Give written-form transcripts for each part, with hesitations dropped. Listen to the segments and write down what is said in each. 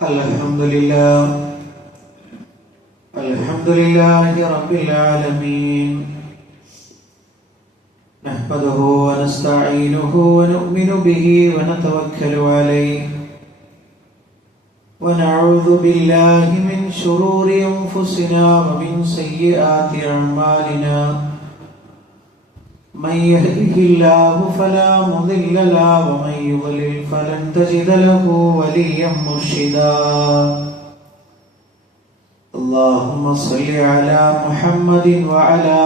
الحمد لله رب العالمين نحمده ونستعينه ونؤمن به ونتوكل عليه ونعوذ بالله من شرور أنفسنا ومن سيئات أعمالنا من يهده الله فلا مضل له ومن يضلل فلن تجد له وليا مرشدا اللهم صل على محمد وعلى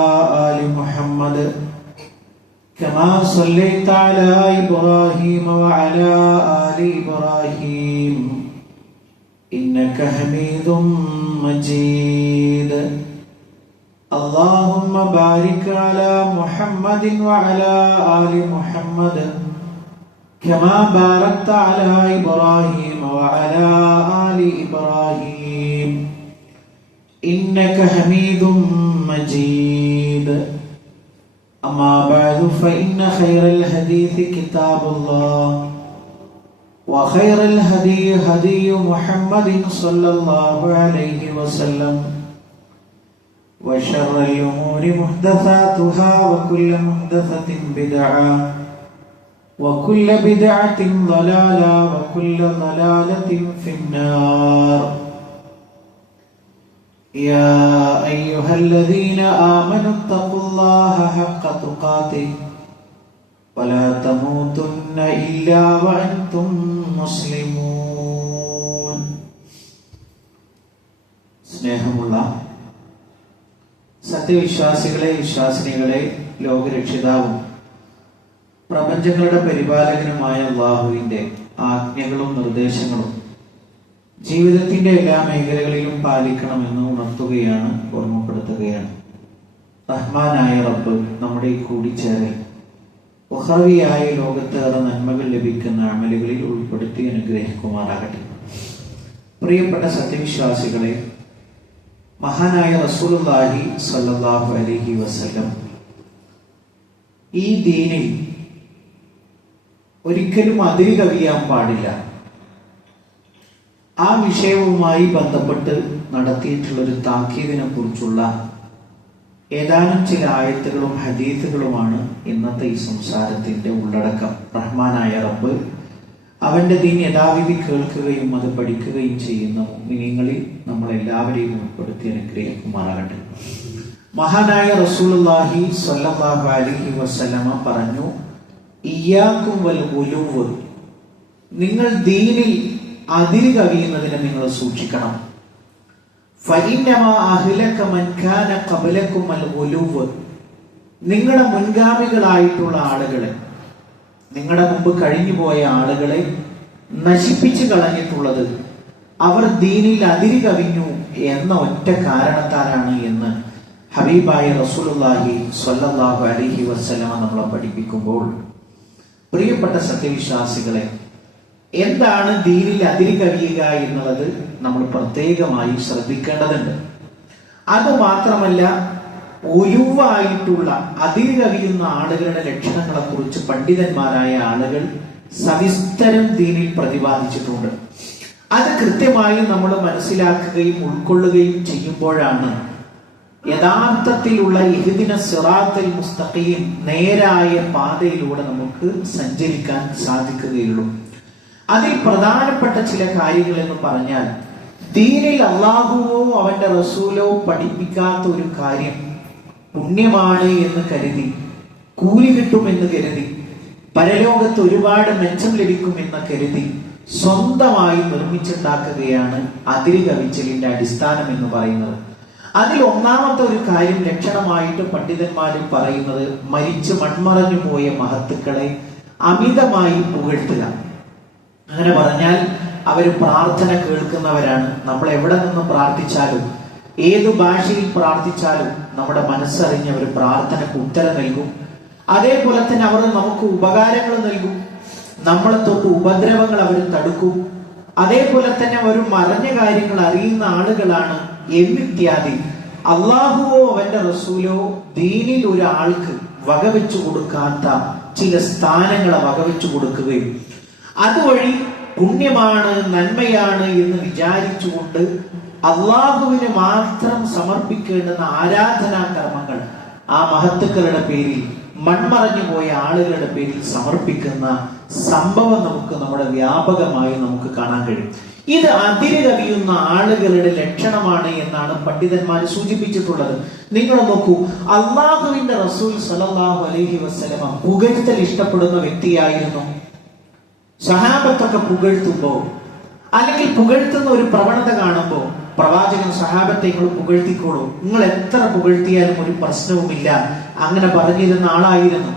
آل محمد كما صليت على إبراهيم وعلى آل إبراهيم إنك حميد مجيد اللهم بارك على محمد وعلى آل محمد كما باركت على إبراهيم وعلى آل إبراهيم إنك حميد مجيد أما بعد فإن خير الحديث كتاب الله وخير الهدي هدي محمد صلى الله عليه وسلم وشر الأمور محدثاتها وكل محدثة بدعة وكل بدعة ضلالة وكل ضلالة في النار يا أيها الذين آمنوا اتقوا الله حق تقاته ولا تموتن إلا وأنتم مسلمون സ്നേഹമുള്ള സത്യവിശ്വാസികളെ വിശ്വാസിനികളെ ലോകരക്ഷിതാവും പ്രപഞ്ചങ്ങളുടെ പരിപാലകനുമായ അല്ലാഹുവിന്റെ ആജ്ഞകളും നിർദ്ദേശങ്ങളും ജീവിതത്തിന്റെ എല്ലാ മേഖലകളിലും പാലിക്കണമെന്ന് ഉണർത്തുകയാണ്, ഓർമ്മപ്പെടുത്തുകയാണ്. റഹ്മാനായ റബ്ബ് നമ്മുടെ ഈ കൂടിച്ചേരൽ ഉഖ്റവിയായ ലോകത്തേറെ നന്മകൾ ലഭിക്കുന്ന അമലുകളിൽ ഉൾപ്പെടുത്തി അനുഗ്രഹിക്കുമാറാകട്ടെ. പ്രിയപ്പെട്ട സത്യവിശ്വാസികളെ, മഹാനായ റസൂലുള്ളാഹി സ്വല്ലല്ലാഹു അലൈഹി വസല്ലം ഈ ദീനിൽ ഒരിക്കലും അതിര് കവിയാൻ പാടില്ല. ആ വിഷയവുമായി ബന്ധപ്പെട്ട് നടത്തിയിട്ടുള്ളൊരു താക്കീതിനെ കുറിച്ചുള്ള ഏതാനും ചില ആയത്തുകളും ഹദീസുകളുമാണ് ഇന്നത്തെ ഈ സംസാരത്തിന്റെ ഉള്ളടക്കം. റഹ്മാനായ റബ്ബ് അവന്റെ ദീൻ യഥാവിധി കേൾക്കുകയും അത് പഠിക്കുകയും ചെയ്യുന്ന മുഅ്മിനീങ്ങളിൽ നമ്മളെല്ലാവരെയും ഉൾപ്പെടുത്തി അനുഗ്രഹിക്കുമാറാകട്ടെ. മഹാനായ റസൂലുള്ളാഹി സ്വല്ലല്ലാഹു അലൈഹി വസല്ലമ പറഞ്ഞു, ഇയ്യാക്കും വൽ ഗുലുവ്, നിങ്ങൾ ദീനിൽ അതിര് കവിയുന്നതിനെ നിങ്ങൾ സൂക്ഷിക്കണം. ഫഇന്നമാ അഹ്ലക മൻ കാന ഖബലകും അൽ ഗുലുവ്, നിങ്ങളുടെ മുൻഗാമികളായിട്ടുള്ള ആളുകളെ, നിങ്ങളുടെ മുമ്പ് കഴിഞ്ഞുപോയ ആളുകളെ നശിപ്പിച്ചു കളഞ്ഞിട്ടുള്ളത് അവർ ദീനിൽ അതിര് കവിഞ്ഞു എന്ന ഒറ്റ കാരണത്താലാണ് എന്ന് ഹബീബായ റസൂലുള്ളാഹി സ്വല്ലല്ലാഹു അലൈഹി വസല്ലമ നമ്മളെ പഠിപ്പിക്കുമ്പോൾ, പ്രിയപ്പെട്ട സത്യവിശ്വാസികളെ, എന്താണ് ദീനിൽ അതിര് കവിയുക എന്നുള്ളത് നമ്മൾ പ്രത്യേകമായി ശ്രദ്ധിക്കേണ്ടതുണ്ട്. അത് മാത്രമല്ല, ഒഴിവായിട്ടുള്ള അതിര് കവിയുന്ന ആളുകളുടെ ലക്ഷണങ്ങളെ കുറിച്ച് പണ്ഡിതന്മാരായ ആളുകൾ സവിസ്തരം ദീനിൽ പ്രതിപാദിച്ചിട്ടുണ്ട്. അത് കൃത്യമായി നമ്മൾ മനസ്സിലാക്കുകയും ഉൾക്കൊള്ളുകയും ചെയ്യുമ്പോഴാണ് യഥാർത്ഥത്തിലുള്ള ഇഹ്ദിന സിറാത്തൽ മുസ്തഖീം, നേരായ പാതയിലൂടെ നമുക്ക് സഞ്ചരിക്കാൻ സാധിക്കുകയുള്ളൂ. അതിൽ പ്രധാനപ്പെട്ട ചില കാര്യങ്ങൾ എന്ന് പറഞ്ഞാൽ, ദീനിൽ അള്ളാഹുവോ അവന്റെ റസൂലോ പഠിപ്പിക്കാത്ത ഒരു കാര്യം പുണ്യമാണ് എന്ന് കരുതി, കൂലി കിട്ടുമെന്ന് കരുതി, പരലോകത്ത് ഒരുപാട് മെച്ചം ലഭിക്കുമെന്ന് കരുതി സ്വന്തമായി നിർമ്മിച്ചുണ്ടാക്കുകയാണ് അതിര് കവിച്ചലിന്റെ അടിസ്ഥാനം എന്ന് പറയുന്നത്. അതിൽ ഒന്നാമത്തെ ഒരു കാര്യം ലക്ഷണമായിട്ട് പണ്ഡിതന്മാരും പറയുന്നത്, മരിച്ച് മൺമറഞ്ഞു പോയ മഹത്തുക്കളെ അമിതമായി പുകഴ്ത്തുക. അങ്ങനെ പറഞ്ഞാൽ അവര് പ്രാർത്ഥന കേൾക്കുന്നവരാണ്. നമ്മൾ എവിടെ നിന്ന് പ്രാർത്ഥിച്ചാലും ഏതു ഭാഷയിൽ പ്രാർത്ഥിച്ചാലും നമ്മുടെ മനസ്സറിഞ്ഞ് അവർ പ്രാർത്ഥനക്ക് ഉത്തരം നൽകും. അതേപോലെ തന്നെ അവർ നമുക്ക് ഉപകാരങ്ങൾ നൽകും. നമ്മളെ തൊട്ട് ഉപദ്രവങ്ങൾ അവർ തടുക്കും. അതേപോലെ തന്നെ അവർ മറഞ്ഞ കാര്യങ്ങൾ അറിയുന്ന ആളുകളാണ് എന്നിത്യാദി. അള്ളാഹുവോ അവന്റെ റസൂലോ ദീനിൽ ഒരാൾക്ക് വകവെച്ചു കൊടുക്കാത്ത ചില സ്ഥാനങ്ങളെ വകവെച്ചു കൊടുക്കുകയും അതുവഴി പുണ്യമാണ്, നന്മയാണ് എന്ന് വിചാരിച്ചുകൊണ്ട് അള്ളാഹുവിന് മാത്രം സമർപ്പിക്കേണ്ടുന്ന ആരാധനാ കർമ്മങ്ങൾ ആ മഹത്തുക്കളുടെ പേരിൽ, മൺമറഞ്ഞു പോയ ആളുകളുടെ പേരിൽ സമർപ്പിക്കുന്ന സംഭവം നമുക്ക് നമ്മുടെ വ്യാപകമായി നമുക്ക് കാണാൻ കഴിയും. ഇത് അതിര് കവിയുന്ന ആളുകളുടെ ലക്ഷണമാണ് എന്നാണ് പണ്ഡിതന്മാർ സൂചിപ്പിച്ചിട്ടുള്ളത്. നിങ്ങൾ നോക്കൂ, അള്ളാഹുവിന്റെ റസൂൽ സ്വല്ലല്ലാഹു അലൈഹി വസല്ലമ പുകഴ്ത്തൽ ഇഷ്ടപ്പെടുന്ന വ്യക്തിയായിരുന്നു. സഹാബത്തൊക്കെ പുകഴ്ത്തുമ്പോ അല്ലെങ്കിൽ പുകഴ്ത്തുന്ന ഒരു പ്രവണത കാണുമ്പോ പ്രവാചകൻ സഹാബത്തെ നിങ്ങൾ പുകഴ്ത്തിക്കോളൂ, നിങ്ങൾ എത്ര പുകഴ്ത്തിയാലും ഒരു പ്രശ്നവുമില്ല, അങ്ങനെ പറഞ്ഞിരുന്ന ആളായിരുന്നു.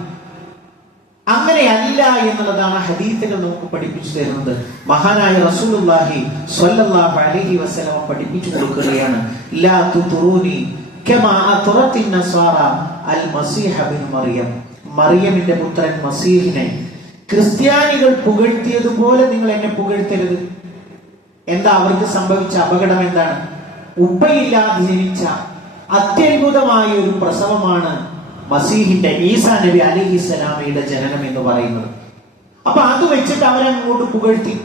അങ്ങനെയല്ല എന്നുള്ളതാണ് ഹദീസുകൾ നമുക്ക് പഠിപ്പിച്ചു തരുന്നത്. മഹാനായ റസൂലുള്ളാഹി സ്വല്ലല്ലാഹു അലൈഹി വസല്ലം പഠിപ്പിച്ചു കൊടുക്കുകയാണ്, ലാ തുതുറൂനി കമാ അത്റത്തിൻ നസാറ അൽ മസീഹ ഇബ്നു മറിയം. മറിയമിന്റെ പുത്രൻ മസീഹിനെ ക്രിസ്ത്യാനികൾ പുകഴ്ത്തിയതുപോലെ നിങ്ങൾ എന്നെ പുകഴ്ത്തരുത്. എന്താ അവർക്ക് സംഭവിച്ച അപകടം? എന്താണ്? ഉപ്പയില്ലാതെ ജനിച്ച അത്യത്ഭുതമായ ഒരു പ്രസവമാണ് മസീഹിന്റെ, ഈസാ നബി അലൈഹിസ്സലാമയുടെ ജനനം എന്ന് പറയുന്നത്. അപ്പൊ അത് വെച്ചിട്ട് അവരങ്ങോട്ട് പുകഴ്ത്തി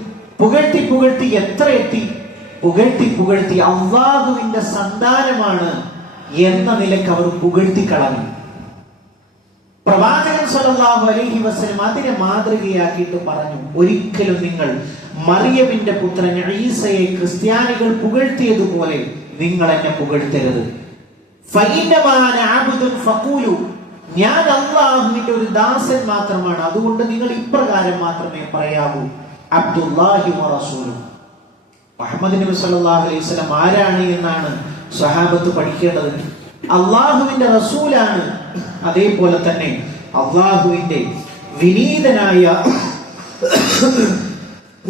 പുകഴ്ത്തി പുകഴ്ത്തി എത്ര എത്തി? പുകഴ്ത്തി അല്ലാഹുവിന്റെ സന്താനമാണ് എന്ന നിലക്ക് അവർ പുകഴ്ത്തി കളഞ്ഞു. പ്രവാചകൻ സ്വല്ലല്ലാഹു അലൈഹി വസല്ലം അതിനെ മാതൃകയാക്കിയിട്ട് പറഞ്ഞു, ഒരിക്കലും നിങ്ങൾ മറിയമിന്റെ പുത്രൻ ഈസയെ ക്രിസ്ത്യാനികൾ പുകഴ്ത്തിയതുപോലെ നിങ്ങൾ എന്നെ പുകഴ്ത്തരുത്. ഞാൻ അല്ലാഹുവിന്റെ ഒരു ദാസൻ മാത്രമാണ്, അതുകൊണ്ട് നിങ്ങൾ ഇപ്രകാരം മാത്രമേ പറയാവൂ, അബ്ദുല്ലാഹി വ റസൂലുഹു. മുഹമ്മദ് നബി സല്ലല്ലാഹു അലൈഹി വസല്ലം ആരാണ് എന്നാണ് സ്വഹാബത്ത് പഠിക്കേണ്ടത്. അള്ളാഹുവിന്റെ റസൂലാണ്, അതേപോലെ തന്നെ അള്ളാഹുവിന്റെ വിനീതനായ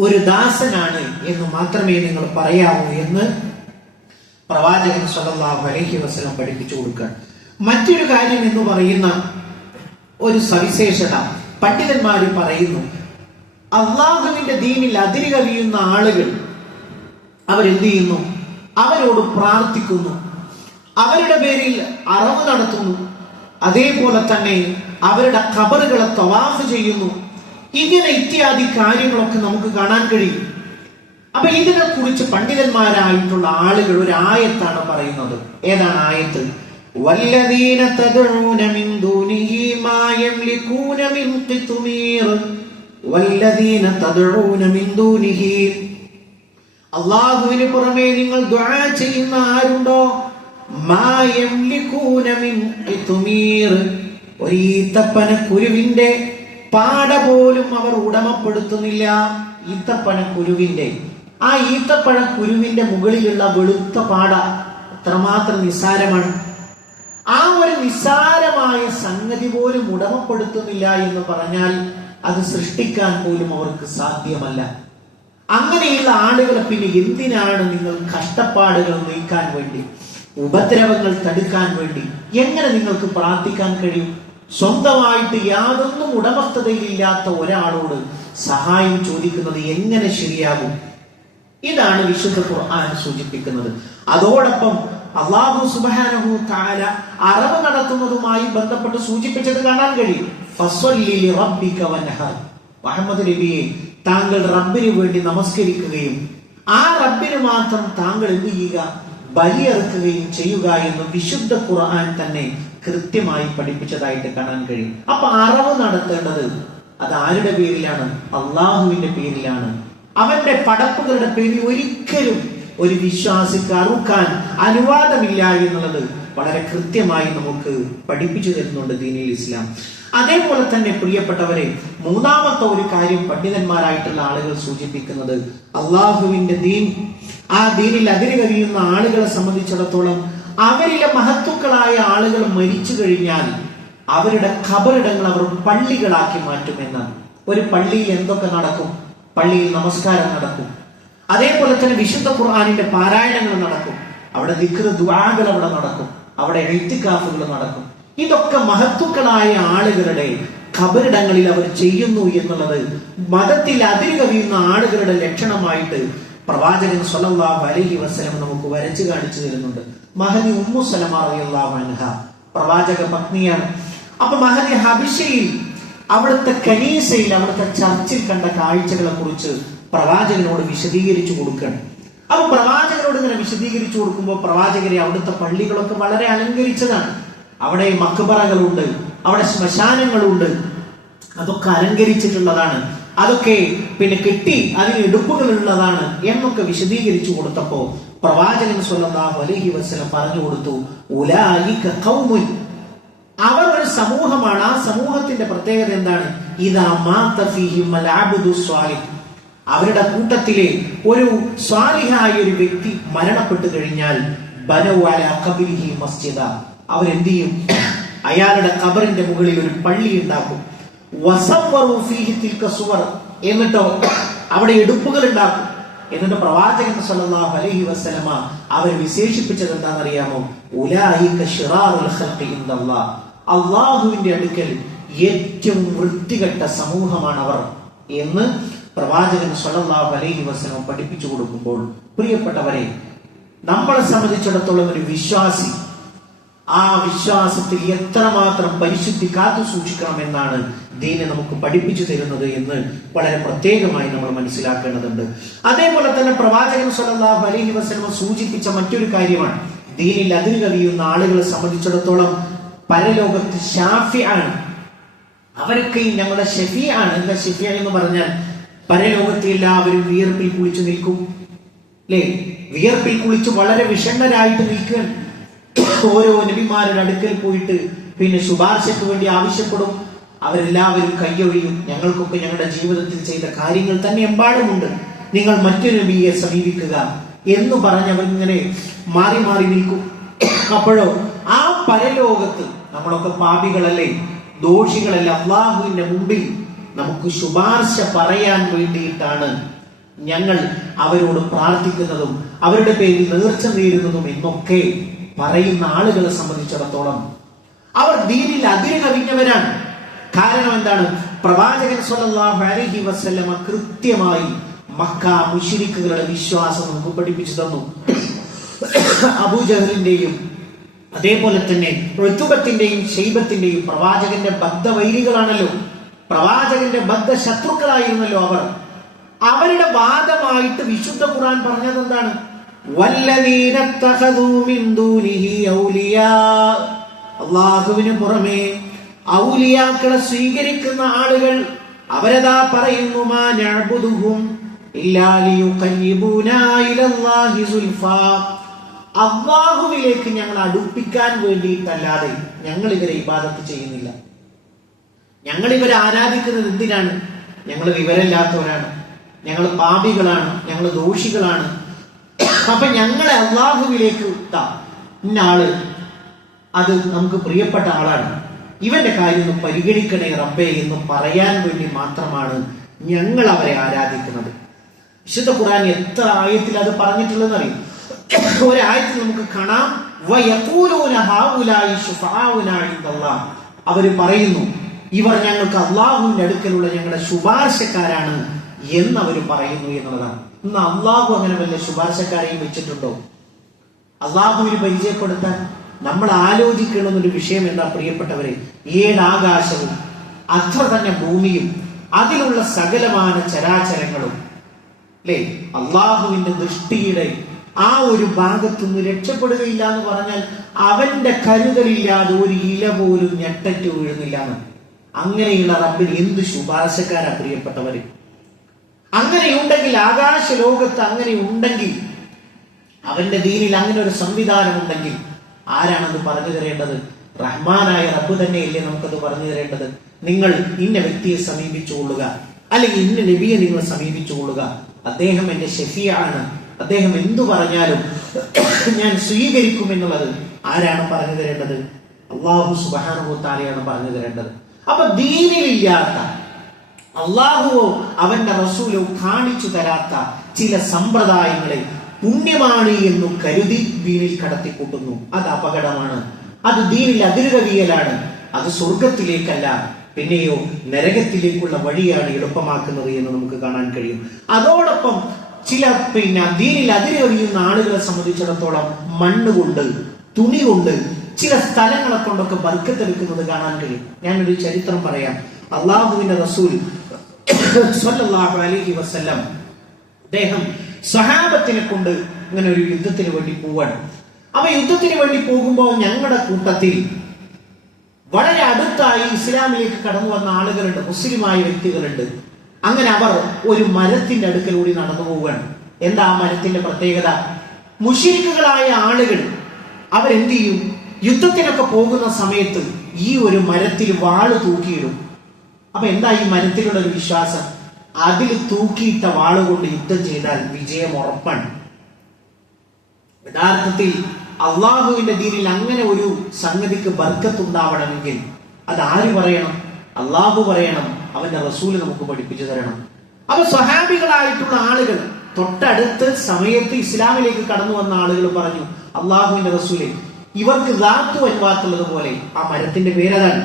ഒരു ദാസനാണ് എന്ന് മാത്രമേ നിങ്ങൾ പറയാവൂ എന്ന് പ്രവാചകൻ സ്വല്ലല്ലാഹു അലൈഹി വസല്ലം പഠിപ്പിച്ചു കൊടുക്കുക. മറ്റൊരു കാര്യം എന്ന് പറയുന്ന ഒരു സവിശേഷത പണ്ഡിതന്മാർ പറയുന്നു, അള്ളാഹുവിന്റെ ദീനിൽ അതിര് കവിയുന്ന ആളുകൾ അവരെന്ത് ചെയ്യുന്നു? അവരോട് പ്രാർത്ഥിക്കുന്നു, അവരുടെ പേരിൽ അറവ് നടത്തുന്നു, അതേപോലെ തന്നെ അവരുടെ ഖബറുകളെ തവാഫ് ചെയ്യുന്നു. ഇങ്ങനെ ഇത്യാദി കാര്യങ്ങളൊക്കെ നമുക്ക് കാണാൻ കഴിയും. അപ്പൊ ഇതിനെ കുറിച്ച് പണ്ഡിതന്മാരായിട്ടുള്ള ആളുകൾ ഒരു ആയത്താണ് പറയുന്നത്. ഏതാണ് ആയത്ത്? വല്ലദീന തദഊന മിൻ ദൂനിഹി മാ യംലികൂന മിൻ ഖിത്മീർ വല്ലദീന തദഊന മിൻ ദൂനിഹി. അല്ലാഹുവിന് പുറമെ നിങ്ങൾ ദുആ ചെയ്യുന്ന ആരുണ്ടോ? മാ യംലികൂന മിൻ ഖിത്മീർ. ഒരു ഈത്തപ്പന കുരുവിന്റെ പാട പോലും അവർ ഉടമപ്പെടുത്തുന്നില്ല. ഈത്തപ്പന കുരുവിന്റെ, ആ ഈത്തപ്പഴ കുരുവിന്റെ മുകളിലുള്ള വെളുത്ത പാട എത്രമാത്രം നിസ്സാരമാണ്. ആ ഒരു നിസ്സാരമായ സംഗതി പോലും ഉടമപ്പെടുത്തുന്നില്ല എന്ന് പറഞ്ഞാൽ അത് സൃഷ്ടിക്കാൻ പോലും അവർക്ക് സാധ്യമല്ല. അങ്ങനെയുള്ള ആളുകളെ പിന്നെ എന്തിനാണ് നിങ്ങൾ കഷ്ടപ്പാടുകൾ നീക്കാൻ വേണ്ടി, ഉപദ്രവങ്ങൾ തടുക്കാൻ വേണ്ടി എങ്ങനെ നിങ്ങൾക്ക് പ്രാർത്ഥിക്കാൻ കഴിയും? സ്വന്തമായിട്ട് യാതൊന്നും ഉടമസ്ഥതയിലില്ലാത്ത ഒരാളോട് സഹായം ചോദിക്കുന്നത് എങ്ങനെ ശരിയാകും? ഇതാണ് വിശുദ്ധ ഖുർആൻ സൂചിപ്പിക്കുന്നത്. അതോടൊപ്പം അല്ലാഹു സുബ്ഹാനഹു തആല അറവ് നടത്തുന്നതുമായി ബന്ധപ്പെട്ട് സൂചിപ്പിച്ചത് കാണാൻ കഴിയും. ഫസ്വല്ലി ലിറബ്ബിക വൻഹർ. മുഹമ്മദ് നബിയെ, താങ്കൾ റബ്ബിന് വേണ്ടി നമസ്കരിക്കുകയും ആ റബ്ബിന് മാത്രം താങ്കൾ എന്ത് ചെയ്യുക? ബലിയറുക്കുകയും ചെയ്യുക എന്ന് വിശുദ്ധ ഖുർആൻ തന്നെ കൃത്യമായി പഠിപ്പിച്ചതായിട്ട് കാണാൻ കഴിയും. അപ്പൊ അറവ് നടത്തേണ്ടത് അത് ആരുടെ പേരിലാണ്? അള്ളാഹുവിന്റെ പേരിലാണ്. അവന്റെ പടപ്പുകളുടെ പേരിൽ ഒരിക്കലും ഒരു വിശ്വാസിക്ക് അറുക്കാൻ അനുവാദമില്ല എന്നുള്ളത് വളരെ കൃത്യമായി നമുക്ക് പഠിപ്പിച്ചു തരുന്നുണ്ട് ദീനുൽ ഇസ്ലാം. അതേപോലെ തന്നെ പ്രിയപ്പെട്ടവരെ, മൂന്നാമത്തെ ഒരു കാര്യം പണ്ഡിതന്മാരായിട്ടുള്ള ആളുകൾ സൂചിപ്പിക്കുന്നത്, അള്ളാഹുവിന്റെ ദീൻ, ആ ദീനിൽ അതിര് കവിയുന്ന ആളുകളെ സംബന്ധിച്ചിടത്തോളം അവരിലെ മഹത്തുക്കളായ ആളുകൾ മരിച്ചു കഴിഞ്ഞാൽ അവരുടെ ഖബറിടങ്ങൾ അവർ പള്ളികളാക്കി മാറ്റുമെന്നാണ്. ഒരു പള്ളിയിൽ എന്തൊക്കെ നടക്കും? പള്ളിയിൽ നമസ്കാരം നടക്കും, അതേപോലെ തന്നെ വിശുദ്ധ ഖുർആനിന്റെ പാരായണങ്ങൾ നടക്കും, അവിടെ ദിക്ർ ദുആകൾ അവിടെ നടക്കും, അവിടെ ഇഅ്തികാഫുകൾ നടക്കും. ഇതൊക്കെ മഹത്തുക്കളായ ആളുകളുടെ ഖബറിടങ്ങളിൽ അവർ ചെയ്യുന്നു എന്നുള്ളത് മതത്തിൽ അതിര് കവിയുന്ന ആളുകളുടെ ലക്ഷണമായിട്ട് പ്രവാചകൻ സ്വല്ലല്ലാഹു അലൈഹി വസല്ലം നമുക്ക് വരച്ചു കാണിച്ചു തരുന്നുണ്ട്. മഹദി ഉമ്മു സലമ റളിയല്ലാഹു അൻഹ പ്രവാചക പത്നിയാണ്. അപ്പൊ മഹദി ഹബശയിൽ അവിടുത്തെ കനീസയിൽ, അവിടുത്തെ ചർച്ചിൽ കണ്ട കാഴ്ചകളെ കുറിച്ച് പ്രവാചകനോട് വിശദീകരിച്ചു കൊടുക്കണം. അപ്പൊ പ്രവാചകനോട് ഇങ്ങനെ വിശദീകരിച്ചു കൊടുക്കുമ്പോൾ പ്രവാചകരെ അവിടുത്തെ പള്ളികളൊക്കെ വളരെ അലങ്കരിച്ചതാണ്. അവിടെ മക്ബറകളുണ്ട്, അവിടെ ശ്മശാനങ്ങളുണ്ട്, അതൊക്കെ അലങ്കരിച്ചിട്ടുള്ളതാണ്, അതൊക്കെ പിന്നെ കെട്ടി അതിന് എടുപ്പുകൾ ഉള്ളതാണ് എന്നൊക്കെ വിശദീകരിച്ചു കൊടുത്തപ്പോ പ്രവാചകൻ സ്വല്ലല്ലാഹു അലൈഹി വസല്ലം പറഞ്ഞു കൊടുത്തു, ഉലൈക ഖൗമുൻ, അവർ ഒരു സമൂഹമാണ്. ആ സമൂഹത്തിന്റെ പ്രത്യേകത എന്താണ്? ഇദാ മാത ഫീഹിം അൽ അബ്ദു സ്വാലിഹ്, അവരുടെ കൂട്ടത്തിലെ ഒരു സ്വാലിഹായ ഒരു വ്യക്തി മരണപ്പെട്ടു കഴിഞ്ഞാൽ ബനൗ അലാ ഖബ്രിഹി മസ്ജിദ, അവരെന്ത് ചെയ്യും? അയാളുടെ ഖബറിന്റെ മുകളിൽ ഒരു പള്ളി ഉണ്ടാക്കും. വസവ്വറു ഫീഹി തിൽക സുവർ, എന്നിട്ടോ അവിടെ എടുപ്പുകൾ ഉണ്ടാക്കും. എന്നിട്ട് പ്രവാചകൻ സ്വല്ലല്ലാഹു അലൈഹി വസല്ലമ അവർ വിശേഷിപ്പിച്ചത് എന്താണെന്നറിയാമോ? ഉലൈക ശിറാറുൽ ഖൽഖി ഇൻദല്ലാഹ്, അല്ലാഹുവിന്റെ അടുക്കൽ ഏറ്റവും വൃത്തികെട്ട സമൂഹമാണ് അവർ എന്ന് പ്രവാചകൻ സ്വല്ലല്ലാഹു അലൈഹി വസല്ലം പഠിപ്പിച്ചു കൊടുക്കുമ്പോൾ, പ്രിയപ്പെട്ടവരെ, നമ്മളെ സംബന്ധിച്ചിടത്തോളം ഒരു വിശ്വാസി ആ വിശ്വാസത്തിൽ എത്രമാത്രം പരിശുദ്ധി കാത്തു സൂക്ഷിക്കണം എന്നാണ് ദീന് നമുക്ക് പഠിപ്പിച്ചു തരുന്നത് എന്ന് വളരെ പ്രത്യേകമായി നമ്മൾ മനസ്സിലാക്കേണ്ടതുണ്ട്. അതേപോലെ തന്നെ പ്രവാചകൻ സ്വല്ലല്ലാഹു അലൈഹി വസല്ലം സൂചിപ്പിച്ച മറ്റൊരു കാര്യമാണ്, ദീനിൽ അതിര് കവിയുന്ന ആളുകളെ സംബന്ധിച്ചിടത്തോളം പരലോകത്ത് ഷാഫി ആണ്, അവരൊക്കെ ഞങ്ങളുടെ ഷഫീ ആണ്. എന്താ ഷഫീ എന്ന് പറഞ്ഞാൽ? പരലോകത്തിൽ എല്ലാവരും വിയർപ്പിൽ കുളിച്ചു നിൽക്കും, അല്ലെ? വിയർപ്പിൽ കുളിച്ച് വളരെ വിഷണ്ണരായിട്ട് നിൽക്കുക. ഓരോ നബിമാരുടെ അടുക്കൽ പോയിട്ട് പിന്നെ ശുപാർശയ്ക്ക് വേണ്ടി ആവശ്യപ്പെടും. അവരെല്ലാവരും കയ്യൊഴിയും, ഞങ്ങൾക്കൊക്കെ ഞങ്ങളുടെ ജീവിതത്തിൽ ചെയ്ത കാര്യങ്ങൾ തന്നെ എമ്പാടുമുണ്ട്, നിങ്ങൾ മറ്റൊരു നബിയെ സമീപിക്കുക എന്ന് പറഞ്ഞ് അവരിങ്ങനെ മാറി മാറി നിൽക്കും. അപ്പോഴോ ആ പരലോകത്ത് നമ്മളൊക്കെ പാപികളല്ലേ, ദോഷികളല്ല, അള്ളാഹുവിന്റെ മുമ്പിൽ നമുക്ക് ശുപാർശ പറയാൻ വേണ്ടിയിട്ടാണ് ഞങ്ങൾ അവരോട് പ്രാർത്ഥിക്കുന്നതും അവരുടെ പേരിൽ നേർച്ച നേരുന്നതും എന്നൊക്കെ പറയുന്ന ആളുകളെ സംബന്ധിച്ചിടത്തോളം അവർ ദീനിൽ അതിര് കവിഞ്ഞവരാണ്. കാരണം എന്താണ്? പ്രവാചകൻ സ്വല്ലല്ലാഹു അലൈഹി വസല്ലമ കൃത്യമായി മക്ക മുശ്രിക്കുകളുടെ വിശ്വാസം നമുക്ക് പഠിപ്പിച്ചു തന്നു. അബൂജഹലിന്റെയും അതേപോലെ തന്നെ ഋതുബത്തിന്റെയും ശൈബത്തിന്റെയും പ്രവാചകന്റെ ബദ്ധവൈരികളാണല്ലോ, പ്രവാചകന്റെ ബദ്ധ ശത്രുക്കളായിരുന്നല്ലോ അവർ. അവരുടെ വാദമായിട്ട് വിശുദ്ധ ഖുർആൻ പറഞ്ഞത് എന്താണ്? വല്ലദീന തഖദൂ മിൻ ദൂനിഹി ഔലിയാ, അല്ലാഹുവിന് പുറമെ ഔലിയാക്കളെ സ്വീകരിക്കുന്ന ആളുകൾ അവരതാ പറയുന്നു, മാ നഅ്ബുദുഹും ഇല്ലാ ലിയുഖർരിബൂനാ ഇലല്ലാഹി സുൽഫാ, അല്ലാഹുവിലേക്ക് ഞങ്ങൾ അടുപ്പിക്കാൻ വേണ്ടിയിട്ടല്ലാതെ ഞങ്ങൾ ഇവരെ ഇബാദത്ത് ചെയ്യുന്നില്ല. ഞങ്ങൾ ഇവരെ ആരാധിക്കുന്നത് എന്തിനാണ്? ഞങ്ങൾ വിവരമില്ലാത്തവരാണ്, ഞങ്ങൾ പാപികളാണ്, ഞങ്ങൾ ദോഷികളാണ്. അപ്പൊ ഞങ്ങളെ അള്ളാഹുവിലേക്ക് ഇന്ന ആള്, അത് നമുക്ക് പ്രിയപ്പെട്ട ആളാണ്, ഇവന്റെ കാര്യം ഒന്ന് പരിഗണിക്കണേ റബ്ബേ എന്ന് പറയാൻ വേണ്ടി മാത്രമാണ് ഞങ്ങൾ അവരെ ആരാധിക്കുന്നത്. വിശുദ്ധ ഖുർആൻ എത്ര ആയത്തിൽ അത് പറഞ്ഞിട്ടുള്ളതെന്ന് അറിയും. ഒരായത്തിൽ നമുക്ക് കാണാം, അവര് പറയുന്നു ഇവർ ഞങ്ങൾക്ക് അള്ളാഹുവിന്റെ അടുക്കലുള്ള ഞങ്ങളുടെ ശുപാർശക്കാരാണ് എന്നവർ പറയുന്നു എന്നുള്ളതാണ്. ഇന്ന് അള്ളാഹു അങ്ങനെ വല്ല ശുപാർശക്കാരെയും വെച്ചിട്ടുണ്ടോ? അള്ളാഹുവിന് പരിചയപ്പെടുത്താൻ നമ്മൾ ആലോചിക്കണം ഒരു വിഷയം എന്താ പ്രിയപ്പെട്ടവരെ? ഏഴാകാശവും അത്ര തന്നെ ഭൂമിയും അതിലുള്ള സകലമായ ചരാചരങ്ങളും, അല്ലെ, അള്ളാഹുവിന്റെ ദൃഷ്ടിയുടെ ആ ഒരു ഭാഗത്തുനിന്ന് രക്ഷപ്പെടുകയില്ല എന്ന് പറഞ്ഞാൽ അവന്റെ കരുതലില്ലാതെ ഒരു ഇല പോലും ഞെട്ടറ്റ് വീഴുന്നില്ല. അങ്ങനെയുള്ള റബ്ബിന് എന്ത് ശുപാർശക്കാരാ പ്രിയപ്പെട്ടവര്? അങ്ങനെയുണ്ടെങ്കിൽ, ആകാശ ലോകത്ത് അങ്ങനെ ഉണ്ടെങ്കിൽ, അവന്റെ ദീനിൽ അങ്ങനെ ഒരു സംവിധാനം ഉണ്ടെങ്കിൽ ആരാണത് പറഞ്ഞു തരേണ്ടത്? റഹ്മാനായ റബ്ബ് തന്നെയല്ലേ നമുക്കത് പറഞ്ഞു തരേണ്ടത്? നിങ്ങൾ ഇന്ന വ്യക്തിയെ സമീപിച്ചുകൊള്ളുക, അല്ലെങ്കിൽ ഇന്ന നബിയെ നിങ്ങൾ സമീപിച്ചുകൊള്ളുക, അദ്ദേഹം എന്റെ ഷഫീആണ്, അദ്ദേഹം എന്തു പറഞ്ഞാലും ഞാൻ സ്വീകരിക്കും എന്നുള്ളത് ആരാണ് പറഞ്ഞു തരേണ്ടത്? അല്ലാഹു സുബ്ഹാനഹു വ തആലയാണ് പറഞ്ഞു തരേണ്ടത്. അപ്പൊ ദീനിലില്ലാത്ത, അള്ളാഹുവോ അവന്റെ റസൂലോ കാണിച്ചു തരാത്ത ചില സമ്പ്രദായങ്ങളെ പുണ്യമാണ് എന്ന് കരുതി ദീനിൽ കടത്തിക്കൂട്ടുന്നു. അത് അപകടമാണ്, അത് ദീനിൽ അതിരുകവിയലാണ്, അത് സ്വർഗത്തിലേക്കല്ല പിന്നെയോ നരകത്തിലേക്കുള്ള വഴിയാണ് എളുപ്പമാക്കുന്നത് എന്ന് നമുക്ക് കാണാൻ കഴിയും. അതോടൊപ്പം ചില ദീനിൽ അതിരറിയുന്ന ആളുകളെ സംബന്ധിച്ചിടത്തോളം മണ്ണുകൊണ്ട്, തുണി കൊണ്ട്, ചില സ്ഥലങ്ങളെ കൊണ്ടൊക്കെ ബർക്കത്തെടുക്കുന്നത് കാണാൻ കഴിയും. ഞാനൊരു ചരിത്രം പറയാം. അള്ളാഹുവിന്റെ റസൂൽ സ്വല്ലല്ലാഹു അലൈഹി വസല്ലം അദ്ദേഹം സഹാബത്തിനെ കൊണ്ട് ഇങ്ങനെ ഒരു യുദ്ധത്തിന് വേണ്ടി പോവാണ്. അപ്പൊ യുദ്ധത്തിന് വേണ്ടി പോകുമ്പോൾ ഞങ്ങളുടെ കൂട്ടത്തിൽ വളരെ അടുത്തായി ഇസ്ലാമിലേക്ക് കടന്നു വന്ന ആളുകളുണ്ട്, മുസ്ലിമായ വ്യക്തികളുണ്ട്. അങ്ങനെ അവർ ഒരു മരത്തിന്റെ അടുക്കലൂടെ നടന്നു പോവുകയാണ്. എന്താ ആ മരത്തിന്റെ പ്രത്യേകത? മുശ്രിക്കുകളായ ആളുകൾ അവരെന്ത് ചെയ്യും? യുദ്ധത്തിനൊക്കെ പോകുന്ന സമയത്ത് ഈ ഒരു മരത്തിൽ വാള് തൂക്കിയിടും. അപ്പൊ എന്താ ഈ മരത്തിലുള്ള ഒരു വിശ്വാസം? അതിൽ തൂക്കിയിട്ട വാള് കൊണ്ട് യുദ്ധം ചെയ്താൽ വിജയം ഉറപ്പാണ്. യഥാർത്ഥത്തിൽ അള്ളാഹുവിന്റെ ദീനിൽ അങ്ങനെ ഒരു സംഗതിക്ക് ബർക്കത്ത് ഉണ്ടാവണമെങ്കിൽ അത് ആര് പറയണം? അള്ളാഹു പറയണം, അവന്റെ റസൂല് നമുക്ക് പഠിപ്പിച്ചു തരണം. അപ്പൊ സ്വഹാബികളായിട്ടുള്ള ആളുകൾ തൊട്ടടുത്ത് സമയത്ത് ഇസ്ലാമിലേക്ക് കടന്നു വന്ന ആളുകൾ പറഞ്ഞു, അള്ളാഹുവിന്റെ റസൂലെ, ഇവർക്ക് ദാത്തു അൻവാത്തുള്ളത് പോലെ, ആ മരത്തിന്റെ പേരതാണ്,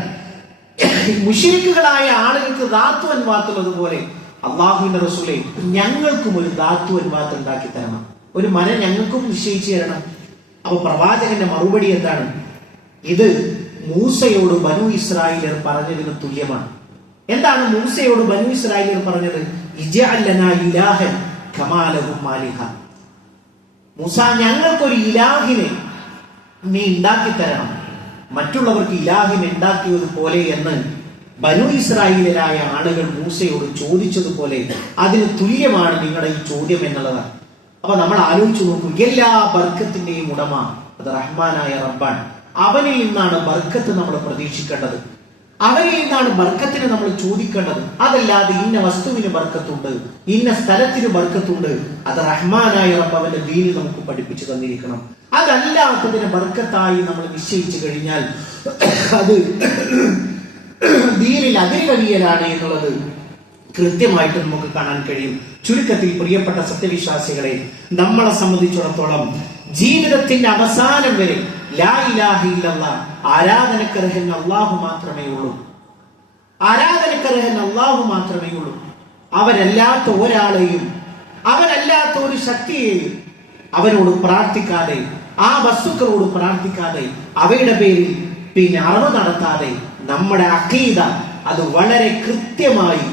മുശ്രിക്കുകളായ ആളുകൾക്ക് ദാത്തു അൻവാത്തുള്ളത് പോലെ അള്ളാഹുവിന്റെ റസൂലെ, ഞങ്ങൾക്കും ഒരു ദാത്തു അൻവാത്ത് ഉണ്ടാക്കി തരണം, ഒരു മരം ഞങ്ങൾക്കും നിശ്ചയിച്ചു തരണം. അപ്പൊ പ്രവാചകന്റെ മറുപടി എന്താണ്? ഇത് മൂസയോട് ബനു ഇസ്രായേലർ പറഞ്ഞതിന് തുല്യമാണ്. എന്താണ് മൂസയോട് ബനു ഇസ്രായേലർ പറഞ്ഞത്? ഇജ്അൽ ലനാ ഇലാഹൻ കമാ ലഹും ആലിഹ. മൂസ, ഞങ്ങൾക്കൊരു ഇലാഹിനെ നീ ഉണ്ടാക്കി തരണം, മറ്റുള്ളവർക്ക് ഇലാഹിനെ ഉണ്ടാക്കിയതുപോലെ എന്ന് ബനു ഇസ്രായേലരായ ആളുകൾ മൂസയോട് ചോദിച്ചതുപോലെ അതിന് തുല്യമാണ് നിങ്ങളുടെ ഈ ചോദ്യം എന്നുള്ളതാണ്. അപ്പൊ നമ്മൾ ആലോചിച്ചു നോക്കൂ, എല്ലാ ബർക്കത്തിന്റെയും ഉടമ അത് റഹ്മാനായ റബ്ബാണ്. അവനിൽ നിന്നാണ് ബർക്കത്ത് നമ്മൾ പ്രതീക്ഷിക്കേണ്ടത്, അവനിൽ നിന്നാണ് ബർക്കത്തിനെ നമ്മൾ ചോദിക്കേണ്ടത്. അതല്ലാതെ ഇന്ന വസ്തുവിന് ബർക്കത്തുണ്ട്, ഇന്ന സ്ഥലത്തിന് ബർക്കത്തുണ്ട്, അത് റഹ്മാനായ റബ്ബ് അവന്റെ ദീനിൽ നമുക്ക് പഠിപ്പിച്ചു തന്നിരിക്കണം. അതല്ലാത്തതിന് ബർക്കത്തായി നമ്മൾ നിശ്ചയിച്ചു കഴിഞ്ഞാൽ അത് ദീനിൽ അതിരുകവിയലാണ് എന്നുള്ളത് കൃത്യമായിട്ട് നമുക്ക് കാണാൻ കഴിയും. ചുരുക്കത്തിൽ പ്രിയപ്പെട്ട സത്യവിശ്വാസികളെ, നമ്മളെ സംബന്ധിച്ചിടത്തോളം ജീവിതത്തിന്റെ അവസാനം വരെ ലാ ഇലാഹ ഇല്ലല്ലാഹ്, ആരാധനക്കർഹൻ അല്ലാഹു മാത്രമേ ഉള്ളൂ, ആരാധനക്കർഹൻ അല്ലാഹു മാത്രമേ ഉള്ളൂ. അവരല്ലാത്ത ഒരാളെയും അവരല്ലാത്ത ഒരു ശക്തിയെയും അവനോട് പ്രാർത്ഥിക്കാതെ, ആ വസ്തുക്കളോട് പ്രാർത്ഥിക്കാതെ, അവയുടെ പേരിൽ അറിവ് നടത്താതെ നമ്മുടെ അഖീദ അത് വളരെ കൃത്യമായി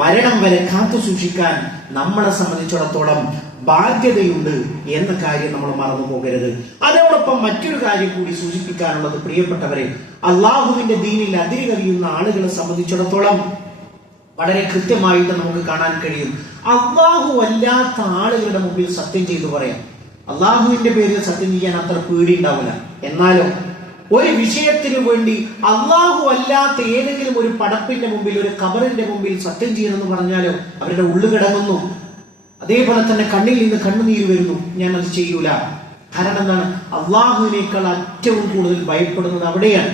മരണം വരെ കാത്തു സൂക്ഷിക്കാൻ നമ്മളെ സംബന്ധിച്ചിടത്തോളം ബാധ്യതയുണ്ട് എന്ന കാര്യം നമ്മൾ മറന്നു പോകരുത്. അതോടൊപ്പം മറ്റൊരു കാര്യം കൂടി സൂചിപ്പിക്കാനുള്ളത്, പ്രിയപ്പെട്ടവരെ, അള്ളാഹുവിന്റെ ദീനിൽ അതിരുകവിയുന്ന ആളുകളെ സംബന്ധിച്ചിടത്തോളം വളരെ കൃത്യമായിട്ട് നമുക്ക് കാണാൻ കഴിയും. അള്ളാഹു അല്ലാത്ത ആളുകളുടെ മുമ്പിൽ സത്യം ചെയ്തു പറയാം. അള്ളാഹുവിന്റെ പേരിൽ സത്യം ചെയ്യാൻ അത്ര പേടി ഉണ്ടാവില്ല. എന്നാലും ഒരു വിഷയത്തിന് വേണ്ടി അള്ളാഹു അല്ലാത്ത ഏതെങ്കിലും ഒരു പടപ്പിന്റെ മുമ്പിൽ, ഒരു ഖബറിന്റെ മുമ്പിൽ സത്യം ചെയ്യണമെന്ന് പറഞ്ഞാലോ അവരുടെ ഉള്ളു കിടങ്ങുന്നു. അതേപോലെ തന്നെ കണ്ണിൽ നിന്ന് കണ്ണുനീര് വരുന്നു, ഞാൻ അത് ചെയ്യൂല. കാരണം എന്താണ്? അള്ളാഹുവിനേക്കാൾ ഏറ്റവും കൂടുതൽ ഭയപ്പെടുന്നത് അവിടെയാണ്.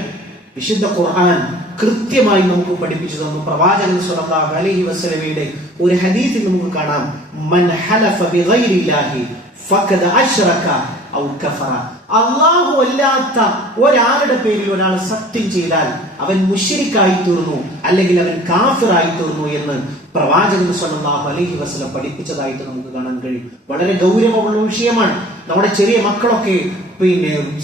വിശുദ്ധ ഖുർആൻ കൃത്യമായി നമുക്ക് പഠിപ്പിച്ചു തന്നു. പ്രവാചകൻ സ്വല്ലല്ലാഹു അലൈഹി വസല്ലമയുടെ ഒരു ഹദീസിൽ നമുക്ക് കാണാം, മൻ ഹലഫ ബിഗൈരില്ലാഹി ഫഖദ അശ്റക ഔ കഫറ. അല്ലാഹു അല്ലാത്ത ഒരാളുടെ പേരിൽ ഒരാൾ സത്യം ചെയ്താൽ അവൻ മുശ്രിക്കായി തീർന്നു, അല്ലെങ്കിൽ അവൻ കാഫിറായി തീർന്നു എന്ന് പ്രവാചകൻ സ്വല്ലല്ലാഹു അലൈഹി വസല്ലം പഠിപ്പിച്ചതായിട്ട് നമുക്ക് കാണാൻ കഴിയും. വളരെ ഗൗരവമുള്ള വിഷയമാണ്. നമ്മുടെ ചെറിയ മക്കളൊക്കെ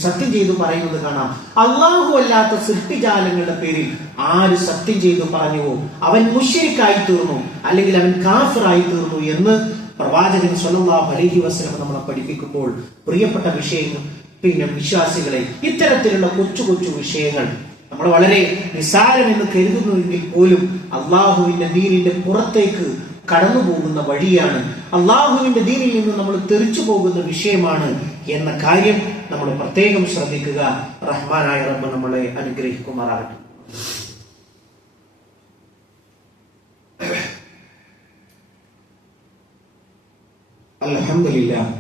സത്യം ചെയ്തു പറയുന്നത് കാണാം. അള്ളാഹു അല്ലാത്ത സൃഷ്ടിജാലങ്ങളുടെ പേരിൽ ആര് സത്യം ചെയ്തു പറഞ്ഞുവോ അവൻ മുശ്രിക്കായി തീർന്നു, അല്ലെങ്കിൽ അവൻ കാഫിറായി തീർന്നു എന്ന് പ്രവാചകൻ സ്വല്ലല്ലാഹു അലൈഹി വസല്ലം നമ്മളെ പഠിപ്പിക്കുമ്പോൾ, പ്രിയപ്പെട്ട വിഷയങ്ങൾ വിശ്വാസികളെ, ഇത്തരത്തിലുള്ള കൊച്ചു കൊച്ചു വിഷയങ്ങൾ നമ്മൾ വളരെ നിസ്സാരമെന്ന് കരുതുന്നുവെങ്കിൽ പോലും അള്ളാഹുവിന്റെ ദീനിന്റെ പുറത്തേക്ക് കടന്നു പോകുന്ന വഴിയാണ്, അള്ളാഹുവിന്റെ ദീനിൽ നിന്ന് നമ്മൾ തെറിച്ചു പോകുന്ന വിഷയമാണ് എന്ന കാര്യം നമ്മൾ പ്രത്യേകം ശ്രദ്ധിക്കുക. റഹ്മാനായ റബ്ബ് നമ്മളെ അനുഗ്രഹിക്കുമാറാകട്ടെ. അൽഹംദുലില്ലാഹ്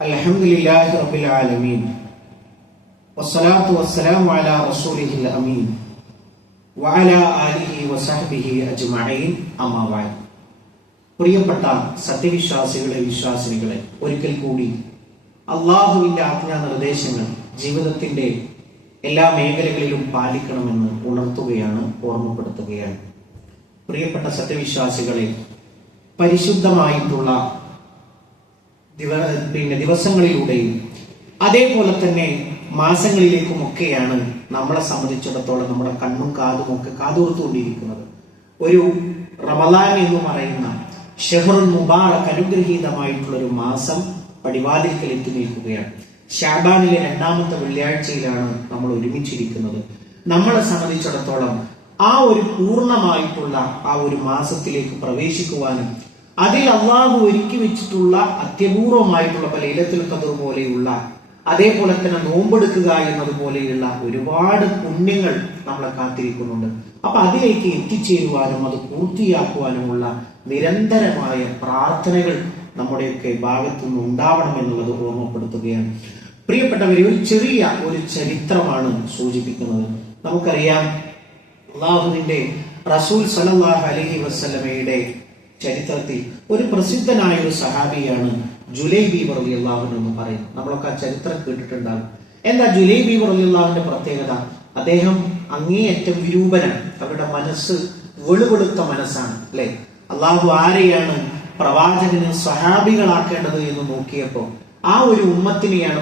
അൽഹംദുലില്ലാഹി റബ്ബിൽ ആലമീൻ വസ്സലാത്തു വസ്സലാമു അലാ റസൂലിഹിൽ അമീൻ വഅലാ ആലിഹി വസഹ്ബിഹി അജ്മഈൻ അമ്മാ ബഅദ്. പ്രിയപ്പെട്ട സത്യവിശ്വാസികളെ, വിശ്വാസിനികളെ, ഒരിക്കൽ കൂടി അള്ളാഹുവിന്റെ ആജ്ഞാ നിർദ്ദേശങ്ങൾ ജീവിതത്തിന്റെ എല്ലാ മേഖലകളിലും പാലിക്കണമെന്ന് ഉണർത്തുകയാണ്, ഓർമ്മപ്പെടുത്തുകയാണ്. പ്രിയപ്പെട്ട സത്യവിശ്വാസികളെ, പരിശുദ്ധമായിട്ടുള്ള ദിവസങ്ങളിലൂടെയും അതേപോലെ തന്നെ മാസങ്ങളിലേക്കുമൊക്കെയാണ് നമ്മളെ സംബന്ധിച്ചിടത്തോളം നമ്മുടെ കണ്ണും കാതും ഒക്കെ കാതോർത്തുകൊണ്ടിരിക്കുന്നത്. ഒരു റമദാൻ എന്ന് പറയുന്ന ഷഹ്റുൽ മുബാറക്, അനുഗ്രഹീതമായിട്ടുള്ള ഒരു മാസം പടിവാതിൽക്കൽ എത്തി നിൽക്കുകയാണ്. ശഅബാനിലെ 2ാമത്തെ വെള്ളിയാഴ്ചയിലാണ് നമ്മൾ ഒരുമിച്ചിരിക്കുന്നത്. നമ്മളെ സംബന്ധിച്ചിടത്തോളം ആ ഒരു പൂർണ്ണമായിട്ടുള്ള ആ ഒരു മാസത്തിലേക്ക് പ്രവേശിക്കുവാനും അതിൽ അള്ളാഹു ഒരുക്കി വെച്ചിട്ടുള്ള അത്യപൂർവമായിട്ടുള്ള ലൈലത്തുൽ ഖദ്ർ പോലെയുള്ള, അതേപോലെ തന്നെ നോമ്പെടുക്കുക എന്നതുപോലെയുള്ള ഒരുപാട് പുണ്യങ്ങൾ നമ്മളെ കാത്തിരിക്കുന്നുണ്ട്. അപ്പൊ അതിലേക്ക് എത്തിച്ചേരുവാനും അത് പൂർത്തിയാക്കുവാനുമുള്ള നിരന്തരമായ പ്രാർത്ഥനകൾ നമ്മുടെയൊക്കെ ഭാഗത്തുനിന്ന് ഉണ്ടാവണം എന്നുള്ളത് ഓർമ്മപ്പെടുത്തുകയാണ്. പ്രിയപ്പെട്ടവരെ, ഒരു ചെറിയ ഒരു ചരിത്രമാണ് സൂചിപ്പിക്കുന്നത്. നമുക്കറിയാം, അല്ലാഹുവിന്റെ റസൂൽ സല്ലല്ലാഹു അലൈഹി വസല്ലമയുടെ ചരിത്രത്തിൽ ഒരു പ്രസിദ്ധനായ ഒരു സഹാബിയാണ് ജുലൈബീബ് റളിയല്ലാഹു അൻഹു എന്ന് പറയുന്നത്. നമ്മളൊക്കെ ആ ചരിത്രം കേട്ടിട്ടുണ്ടാകും. എന്താ ജുലൈബീബ് റളിയല്ലാഹുവിന്റെ പ്രത്യേകത? അദ്ദേഹം അങ്ങേയറ്റം വിരൂപനാണ്. അവരുടെ മനസ്സ് വെളുവെളുത്ത മനസ്സാണ്, അല്ലെ? അള്ളാഹു ആരെയാണ് പ്രവാചകന് സ്വഹാബികളാക്കേണ്ടത് എന്ന് നോക്കിയപ്പോ ആ ഒരു ഉമ്മത്തിനെയാണ്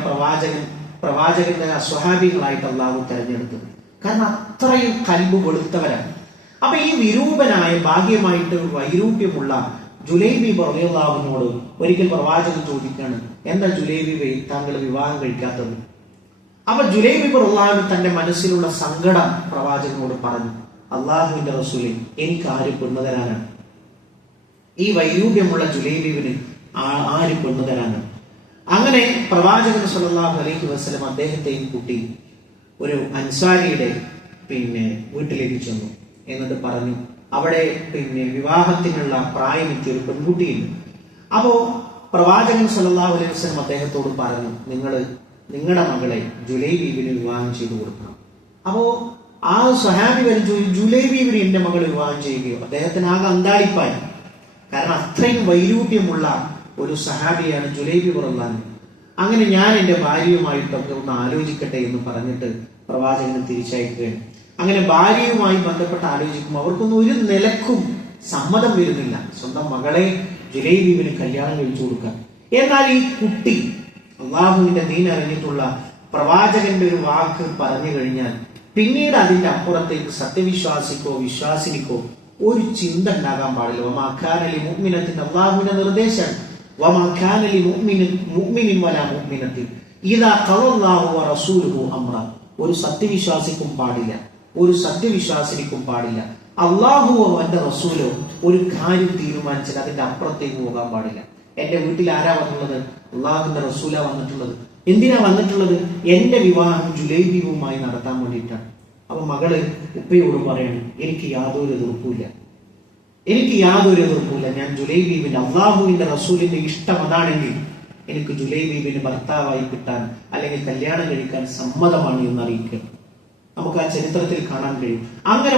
പ്രവാചകന്റെ സ്വഹാബികളായിട്ട് അള്ളാഹു തെരഞ്ഞെടുത്തത്. കാരണം അത്രയും കൽബ് വെളുത്തവരാണ്. അപ്പൊ ഈ വിരൂപനായ, ഭാഗ്യമായിട്ട് വൈരൂപ്യമുള്ള ജുലൈബീബ് റളിയല്ലാഹുവിനോട് ഒരിക്കൽ പ്രവാചകൻ ചോദിക്കാണ്, എന്താ ജുലൈബീബ് താങ്കൾ വിവാഹം കഴിക്കാത്തത്? അപ്പൊ ജുലൈബീബ് റളിയല്ലാഹു തന്റെ മനസ്സിലുള്ള സങ്കടം പ്രവാചകനോട് പറഞ്ഞു, അള്ളാഹുവിന്റെ റസൂലേ, എനിക്ക് ആര് പെണ്ണു തരാനാണ്? ഈ വൈരൂപ്യമുള്ള ജുലൈബീബിന് ആര് പെണ്ണു തരാനാണ്? അങ്ങനെ പ്രവാചകൻ സല്ലല്ലാഹു അലൈഹി വസല്ലം അദ്ദേഹത്തെയും കൂട്ടി ഒരു അൻസാരിയുടെ വീട്ടിലേക്ക് ചെന്നു. എന്നിട്ട് പറഞ്ഞു, അവിടെ വിവാഹത്തിനുള്ള പ്രായമെത്തിയ ഒരു പെൺകുട്ടിയുണ്ട്. അപ്പോ പ്രവാചകൻ സല്ലല്ലാഹു അലൈഹി വസല്ലം അദ്ദേഹത്തോട് പറഞ്ഞു, നിങ്ങളുടെ മകളെ ജുലൈബീബിന് വിവാഹം ചെയ്തു കൊടുക്കണം. അപ്പോ ആ സ്വഹാബി വരും, ജുലൈബീബിന് എന്റെ മകൾ വിവാഹം ചെയ്യുകയോ? അദ്ദേഹത്തിന് ആകെ അന്താളിപ്പായി. കാരണം അത്രയും വൈരൂപ്യമുള്ള ഒരു സഹാബിയാണ് ജുലൈബീബ് റളിയല്ലാഹു. അങ്ങനെ ഞാൻ എന്റെ ഭാര്യയുമായിട്ടൊക്കെ ഒന്ന് ആലോചിക്കട്ടെ എന്ന് പറഞ്ഞിട്ട് പ്രവാചകനെ തിരിച്ചയക്കുകയാണ്. അങ്ങനെ ഭാര്യയുമായി ബന്ധപ്പെട്ട് ആലോചിക്കുമ്പോൾ അവർക്കൊന്നും ഒരു നിലക്കും സമ്മതം വരുന്നില്ല സ്വന്തം മകളെ ജുലൈബീബിന് കല്യാണം കഴിച്ചു കൊടുക്കാൻ. എന്നാൽ ഈ കുട്ടി അള്ളാഹുവിന്റെ ദീൻ അറിഞ്ഞിട്ടുള്ള പ്രവാചകന്റെ ഒരു വാക്ക് പറഞ്ഞു കഴിഞ്ഞാൽ പിന്നീട് അതിന്റെ അപ്പുറത്തേക്ക് സത്യവിശ്വാസിക്കോ വിശ്വാസിനിക്കോ ഒരു ചിന്ത ഉണ്ടാകാൻ പാടില്ല. വമാഖാനലി മുഅ്മിനത്തിൻ, അള്ളാഹുവിന്റെ നിർദ്ദേശം, വമാഖാനലി മുഅ്മിനിൻ വലാ മുഅ്മിനത്തിൻ ഇദാ ഖളല്ലാഹു വറസൂലുഹു അംറ. ഒരു സത്യവിശ്വാസിക്കും പാടില്ല, ഒരു സത്യവിശ്വാസിനിക്കും പാടില്ല, അള്ളാഹുവോ അവന്റെ റസൂലോ ഒരു കാര്യം തീരുമാനിച്ചാൽ അതിന്റെ അപ്പുറത്തേക്ക് പോകാൻ പാടില്ല. എന്റെ വീട്ടിൽ ആരാ വന്നുള്ളത്? അള്ളാഹുവിന്റെ റസൂലാ വന്നിട്ടുള്ളത്. എന്തിനാ വന്നിട്ടുള്ളത്? എന്റെ വിവാഹം ജുലൈബീബുമായി നടത്താൻ വേണ്ടിയിട്ടാണ്. അപ്പൊ മകള് ഉപ്പയോട് പറയണം, എനിക്ക് യാതൊരു എതിർപ്പുമില്ല, ഞാൻ ജുലൈബീബിന്റെ, അള്ളാഹുവിന്റെ റസൂലിന്റെ ഇഷ്ടം അതാണെങ്കിൽ എനിക്ക് ജുലൈബീബിന് ഭർത്താവായി കിട്ടാൻ അല്ലെങ്കിൽ കല്യാണം കഴിക്കാൻ സമ്മതമാണ് എന്ന് അറിയിക്കുക. നമുക്ക് ആ ചരിത്രത്തിൽ കാണാൻ കഴിയും. അങ്ങനെ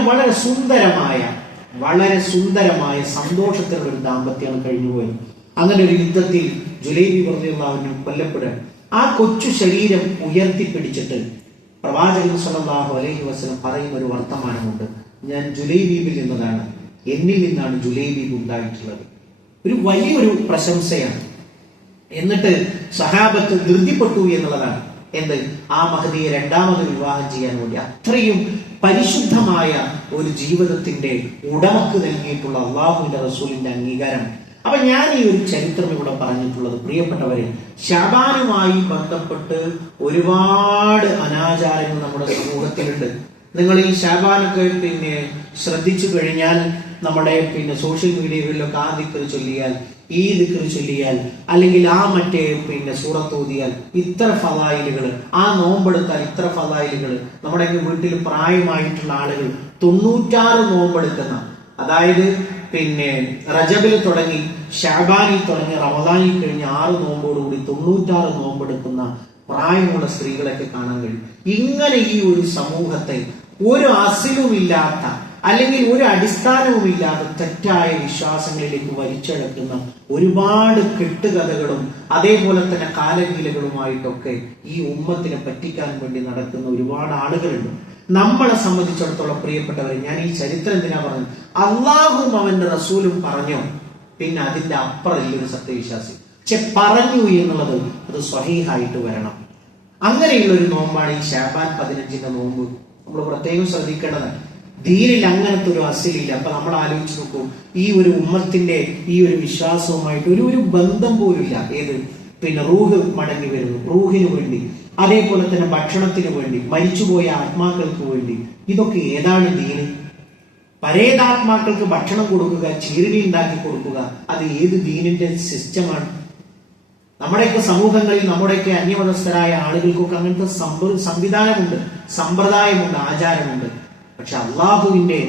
വളരെ സുന്ദരമായ സന്തോഷത്തിലുള്ള ഒരു ദാമ്പത്യമാണ് കഴിഞ്ഞുപോയത്. അങ്ങനെ ഒരു യുദ്ധത്തിൽ ജുലൈബീബ് റളിയല്ലാഹു കൊല്ലപ്പെടുക. ആ കൊച്ചു ശരീരം ഉയർത്തിപ്പിടിച്ചിട്ട് പ്രവാചകൻ സല്ലല്ലാഹു അലൈഹി വസല്ലം പറയുന്ന ഒരു വർത്തമാനമുണ്ട്, ഞാൻ ജുലൈബീബിൽ നിന്നതാണ്, എന്നിൽ നിന്നാണ് ജുലൈബീബ് ഉണ്ടായിട്ടുള്ളത്. ഒരു വലിയൊരു പ്രശംസയാണ്. എന്നിട്ട് സഹാബത്ത് ധൃതിപ്പെട്ടു എന്നുള്ളതാണ്. എന്ത്? ആ മഹദിയെ 2ാമത് വിവാഹം ചെയ്യാൻ വേണ്ടി. അത്രയും പരിശുദ്ധമായ ഒരു ജീവിതത്തിന്റെ ഉടമക്ക് നൽകിയിട്ടുള്ള അള്ളാഹുവിന്റെ റസൂലിന്റെ അംഗീകാരം. അപ്പൊ ഞാൻ ഈ ഒരു ചരിത്രം ഇവിടെ പറഞ്ഞിട്ടുള്ളത്, പ്രിയപ്പെട്ടവരെ, ശഅബാനുമായി ബന്ധപ്പെട്ട് ഒരുപാട് അനാചാരങ്ങൾ നമ്മുടെ സമൂഹത്തിലുണ്ട്. നിങ്ങൾ ഈ ശഅബാനൊക്കെ ശ്രദ്ധിച്ചു കഴിഞ്ഞാൽ നമ്മുടെ സോഷ്യൽ മീഡിയകളിലൊക്കെ ആ ദിക്ർ ചൊല്ലിയാൽ, ഈ ദിക്ർ ചൊല്ലിയാൽ, അല്ലെങ്കിൽ ആ മറ്റേ സൂറത്ത് ഓതിയാൽ ഇത്ര ഫളായിലുകൾ, ആ നോമ്പെടുത്താൽ ഇത്ര ഫളായിലുകൾ. നമ്മുടെ വീട്ടിൽ പ്രായമായിട്ടുള്ള ആളുകൾ 96 നോമ്പെടുക്കുന്ന, അതായത് റജബിൽ തുടങ്ങി ശഅബാനിൽ തുടങ്ങി റമദാനിൽ കഴിഞ്ഞ് 6 നോമ്പോടുകൂടി 96 നോമ്പെടുക്കുന്ന പ്രായമുള്ള സ്ത്രീകളൊക്കെ കാണാൻ കഴിയും. ഇങ്ങനെ ഈ ഒരു സമൂഹത്തെ ഒരു അസിലുമില്ലാത്ത അല്ലെങ്കിൽ ഒരു അടിസ്ഥാനവുമില്ലാത്ത തെറ്റായ വിശ്വാസങ്ങളിലേക്ക് വലിച്ചഴക്കുന്ന ഒരുപാട് കെട്ടുകഥകളും അതേപോലെ തന്നെ കാലഗീലകളുമായിട്ടൊക്കെ ഈ ഉമ്മത്തിനെ പറ്റിക്കാൻ വേണ്ടി നടക്കുന്ന ഒരുപാട് ആളുകളുണ്ട്. നമ്മളെ സംബന്ധിച്ചിടത്തോളം പ്രിയപ്പെട്ടവരെ, ഞാൻ ഈ ചരിത്രം എന്തിനാ പറഞ്ഞത്? അള്ളാഹും അവന്റെ റസൂലും പറഞ്ഞോ, പിന്നെ അതിന്റെ അപ്പുറം ഒരു സത്യവിശ്വാസി. പക്ഷെ പറഞ്ഞു എന്നുള്ളത് അത് സ്വഹീഹായിട്ട് വരണം. അങ്ങനെയുള്ള ഒരു നോമ്പാണ് ഈ ശഅബാൻ 15 നോമ്പ്. നമ്മൾ പ്രത്യേകം ശ്രദ്ധിക്കേണ്ടതാണ്. ദീനിൽ അങ്ങനത്തെ ഒരു അസിലില്ല. അപ്പൊ നമ്മൾ ആലോചിച്ച് നോക്കൂ, ഈ ഒരു ഉമ്മത്തിന്റെ ഈ ഒരു വിശ്വാസവുമായിട്ട് ഒരു ബന്ധം പോലില്ല. ഏത് റൂഹ് മടങ്ങി വരുന്നു, റൂഹിന് വേണ്ടി, അതേപോലെ തന്നെ ഭക്ഷണത്തിന് വേണ്ടി, മരിച്ചുപോയ ആത്മാക്കൾക്ക് വേണ്ടി. ഇതൊക്കെ ഏതാണ് ദീന്? പരേതാത്മാക്കൾക്ക് ഭക്ഷണം കൊടുക്കുക, ചീരണി ഉണ്ടാക്കി കൊടുക്കുക, അത് ഏത് ദീനിന്റെ സിസ്റ്റമാണ്? നമ്മുടെയൊക്കെ സമൂഹങ്ങളിൽ, നമ്മുടെയൊക്കെ അന്യമതസ്ഥരായ ആളുകൾക്കൊക്കെ അങ്ങനത്തെ സംവിധാനമുണ്ട്, സമ്പ്രദായമുണ്ട്, ആചാരമുണ്ട്. പക്ഷെ അള്ളാഹുവിന്റെ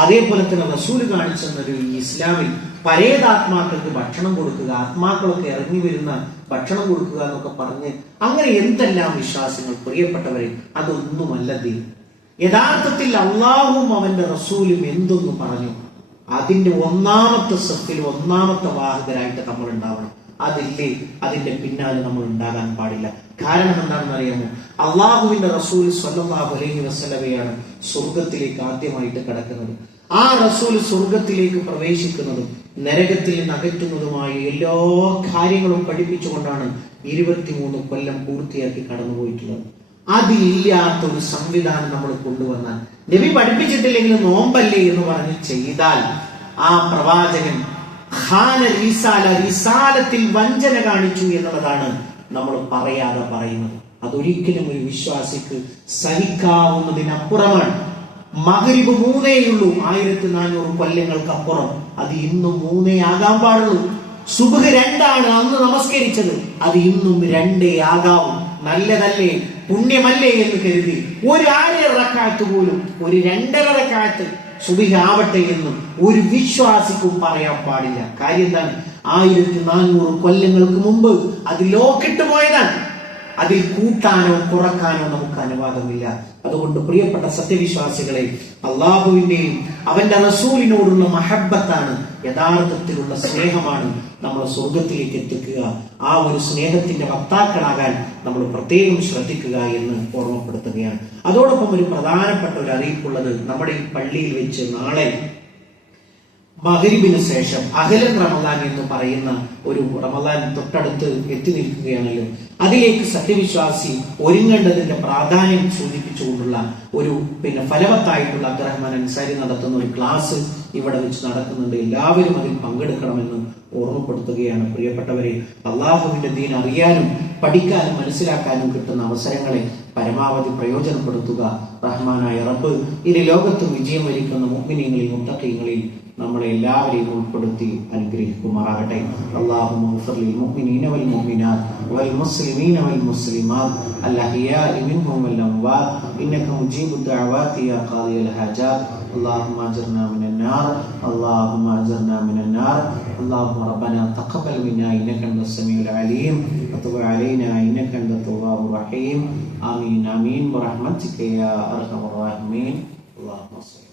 അതേപോലെ തന്നെ റസൂല് കാണിച്ചെന്നൊരു ഇസ്ലാമിൽ പരേതാത്മാക്കൾക്ക് ഭക്ഷണം കൊടുക്കുക, ആത്മാക്കളൊക്കെ ഇറങ്ങി വരുന്ന ഭക്ഷണം കൊടുക്കുക എന്നൊക്കെ പറഞ്ഞ് അങ്ങനെ എന്തെല്ലാം വിശ്വാസങ്ങൾ, പ്രിയപ്പെട്ടവരെ, അതൊന്നുമല്ല ദീൻ. യഥാർത്ഥത്തിൽ അള്ളാഹുവും അവന്റെ റസൂലും എന്തൊന്നു പറഞ്ഞു, അതിന്റെ ഒന്നാമത്തെ സഫിൽ ഒന്നാമത്തെ വാഹകരായിട്ട് നമ്മൾ ഉണ്ടാവണം. അതില്ലേ, അതിന്റെ പിന്നാലെ നമ്മൾ ഉണ്ടാകാൻ പാടില്ല. കാരണം എന്താണെന്ന് അറിയാമോ? അള്ളാഹുവിന്റെ റസൂൽ സ്വല്ലല്ലാഹു അലൈഹി വസല്ലമയാണ് സ്വർഗത്തിലേക്ക് ആദ്യമായിട്ട് കടക്കുന്നത്. ആ റസൂൽ സ്വർഗത്തിലേക്ക് പ്രവേശിക്കുന്നതും നരകത്തിൽ നിന്ന് അകറ്റുന്നതുമായ എല്ലാ കാര്യങ്ങളും പഠിപ്പിച്ചുകൊണ്ടാണ് 23 കൊല്ലം പൂർത്തിയാക്കി കടന്നുപോയിട്ടുള്ളത്. അതില്ലാത്തൊരു സംവിധാനം നമ്മൾ കൊണ്ടുവന്നാൽ, നബി പഠിപ്പിച്ചിട്ടില്ലെങ്കിൽ നോമ്പല്ലേ എന്ന് പറഞ്ഞ് ചെയ്താൽ, ആ പ്രവാചകൻ റിസാലത്തിൽ വഞ്ചന കാണിച്ചു എന്നുള്ളതാണ് നമ്മൾ പറയാതെ പറയുന്നത്. അതൊരിക്കലും ഒരു വിശ്വാസിക്ക് സഹിക്കാവുന്നതിനപ്പുറമാണ്. മഗ്രിബ് 3 1400 കൊല്ലങ്ങൾക്കപ്പുറം. അത് ഇന്നും 3 ആകാൻ പാടുള്ളൂ. സുബ്ഹ് 2 അന്ന് നമസ്കരിച്ചത്, അത് ഇന്നും 2 ആകാവൂ. നല്ലതല്ലേ, പുണ്യമല്ലേ എന്ന് കരുതി ഒരു 1/2 റക്അത്ത് പോലും, ഒരു 2.5 റക്അത്ത് സുബ്ഹ് ആവട്ടെ എന്ന് ഒരു വിശ്വാസിക്കും പറയാൻ പാടില്ല. കാര്യം എന്താണ്? 1400 കൊല്ലങ്ങൾക്ക് മുമ്പ് അത് ലോക്കിട്ട് പോയതാണ്. അതിൽ കൂട്ടാനോ കുറക്കാനോ നമുക്ക് അനുവാദമില്ല. അതുകൊണ്ട് പ്രിയപ്പെട്ട സത്യവിശ്വാസികളെ, അള്ളാഹുവിന്റെയും അവന്റെ റസൂലിനോടുള്ള മഹബ്ബത്താണ്, യഥാർത്ഥത്തിലുള്ള സ്നേഹമാണ് നമ്മളെ സ്വർഗത്തിലേക്ക് എത്തിക്കുക. ആ ഒരു സ്നേഹത്തിന്റെ വക്താക്കളാകാൻ നമ്മൾ പ്രത്യേകം ശ്രദ്ധിക്കുക എന്ന് ഓർമ്മപ്പെടുത്തുകയാണ്. അതോടൊപ്പം ഒരു പ്രധാനപ്പെട്ട ഒരു അറിയിപ്പുള്ളത്, നമ്മുടെ ഈ പള്ളിയിൽ വെച്ച് നാളെ മഗ്രിബിന് ശേഷം അഹ്ലൻ റമദാൻ എന്ന് പറയുന്ന ഒരു റമദാൻ തൊട്ടടുത്ത് എത്തി നിൽക്കുകയാണല്ലോ. അതിലേക്ക് സത്യവിശ്വാസി ഒരുങ്ങേണ്ടതിന്റെ പ്രാധാന്യം സൂചിപ്പിച്ചുകൊണ്ടുള്ള ഒരു ഫലവത്തായിട്ടുള്ള അബ്ദുറഹ്മാൻ അൻസാരി നടത്തുന്ന ഒരു ക്ലാസ് ഇവിടെ വെച്ച് നടക്കുന്നുണ്ട്. എല്ലാവരും അതിൽ പങ്കെടുക്കണമെന്ന് ഓർമ്മപ്പെടുത്തുകയാണ്. പ്രിയപ്പെട്ടവരെ, അള്ളാഹുവിന്റെ ദീൻ അറിയാനും പഠിക്കാനും മനസ്സിലാക്കാനും കിട്ടുന്ന അവസരങ്ങളെ പരമാവധി പ്രയോജനപ്പെടുത്തുക. റഹ്മാനായ റബ്ബ് ഇനി ലോകത്ത് വിജയം വരിക്കുന്ന മുഅ്മിനീങ്ങളിൽ, മുത്തഖീങ്ങളിൽ നമ്മളെ എല്ലാവരെയും ഉൾപ്പെടുത്തി അനുഗ്രഹിക്കുമാറാകട്ടെ. അല്ലാഹുമ്മ ഗ്ഫിർ ലിൽ മുഅ്മിനീന വൽ മുഅ്മിനാത്ത് വൽ മുസ്ലിമീന വൽ മുസ്ലിമാത്ത് അൽ അഹ്യാഇ മിൻഹും വൽ അംവാത്ത് ഇന്നക മുജീബുദ് ദഅവാതി യാ ഖാദിയൽ ഹാജാത്ത്. اللهم اجرنا من النار، اللهم اجرنا من النار. اللهم ربنا تقبل منا انك انت السميع العليم وتب علينا انك انت التواب الرحيم. امين امين برحمتك يا ارحم الراحمين. اللهم صل